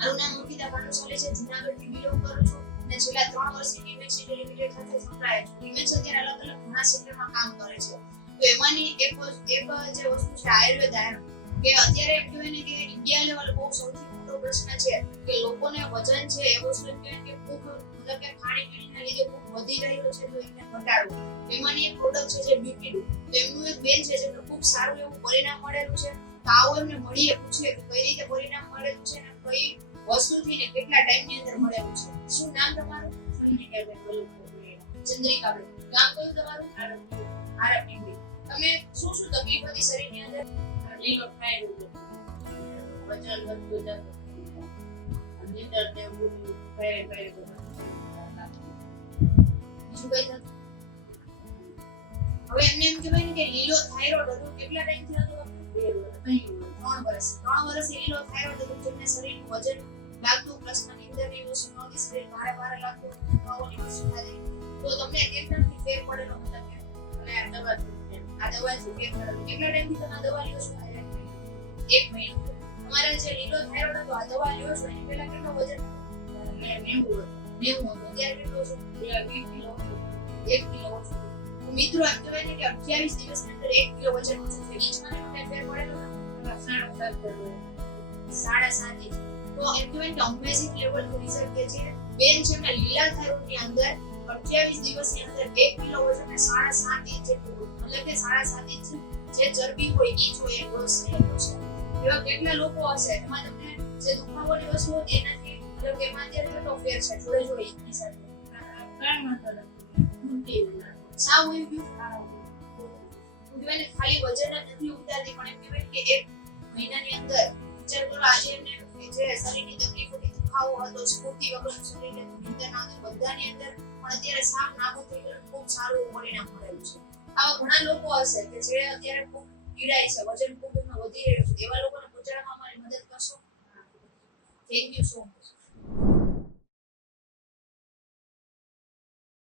મારું નામ અંકિતા ભાનુશાલી છે જુનાગઢથી બિલોંગ કરું છું અને છેલ્લા ત્રણ વર્ષથી ડિમેન્સ સિટી લિમિટેડ સાથે સંકળાયેલ છું ડિમેન્સ અત્યારે અલગ અલગ ઘણા ક્ષેત્રમાં કામ કરે છે તો એમાંની એક એક જે વસ્તુ છે આયુર્વેદ આયન કે અત્યારે એમ કહેવાય ને કે ઇન્ડિયા લેવલ બહુ સૌથી મોટો પ્રશ્ન છે કે લોકોને વજન છે એ વસ્તુ કે ખૂબ મતલબ કે ખાણીપીણીના લીધે ખૂબ વધી રહ્યું છે તો એને ઘટાડવું એમાંની એક પ્રોડક્ટ છે જે બીપીડુ તો એક બેન છે જેમને ખૂબ સારું એવું પરિણામ મળેલું છે. તો આવો એમને મળીએ, પૂછીએ કે કઈ રીતે પરિણામ મળેલું છે અને કઈ વસ્તુથી ને કેટલા ટાઈમની અંદર મળેલું છે. શું નામ તમારું? ચંદ્રિકાબેન ગામ તમારું? આરપીડી તમને શું શું તકલીફ હતી શરીરની અંદર? લીલો ફ્રાય વજન વધતું નીંદર હવે એમને એમ કહેવાય ને કે લીલો થાઇરોઇડ હતો કેટલા ટાઈમથી હતો ત્રણ વર્ષ ત્રણ વર્ષથી લીલો થાઇરોઇડ હતો જેમને શરીરનું વજન લાગતું પ્લસ મને અંદરની વસ્તુ નહોતી શરીર ભારે ભારે લાગતું તો તમને કેટલાથી ફેર પડેલો મતલબ કે અને આ દવા આ દવાથી ફેર પડેલો કેટલા ટાઈમથી તમે આ દવા લ્યો છો એક મહિનો તમારે જે લીલો થાઇરોઇડ હતો, આ દવા લ્યો છો કેટલો વજન નેવું નેવું હતું અત્યારે કેટલો છે વીસ કિલો એક કિલો ઓછું મિત્રો એમ કહેવાય ને કે અઠ્યાવીસ દિવસની અંદર એક કિલો વજન ઓછું થઈ ગયું છે મને ફેર પડેલો ને સાડા સાત સાડા સાત ઇંચ. તો એમ કહેવાય કે અમેઝિંગ લેવલનું રિઝલ્ટ કે છે બેન છે એમના લીલા થાઇરોઇડની અંદર અઠ્યાવીસ દિવસની અંદર એક કિલો વજન ને સાડા સાત ઇંચ જેટલું મતલબ કે સાડા સાત ઇંચ જે ચરબી હોય એ જો એ લોસ થયેલો છે એવા કેટલા લોકો હશે એમાં તમને જે દુખાવાની વસ્તુ હતી એનાથી મતલબ કે એમાં અત્યારે કેટલો ફેર છે? જોડે જોડે એની સાથે. સાવ એવું ગયું ને ખાલી વજન જ નથી ઉતારતી પણ એમ કહેવાય કે એક મહિનાની અંદર વિચાર કરો આજે એમને જે શરીરની તકલીફ હતી દુખાવો હતો સ્ફૂર્તિ વગરનું શરીર ના નિંદરના અંદર બધાની અંદર પણ અત્યારે સાફ નાબૂદ થઈ ગયેલું ખૂબ સારું પરિણામ મળેલું છે. આવા ઘણા લોકો હશે કે જે અત્યારે ખૂબ પીડાય છે વજન ખૂબ એમનું વધી રહ્યું છે. એવા લોકોને પહોંચાડવામાં અમારી મદદ કરશો? tem que somos?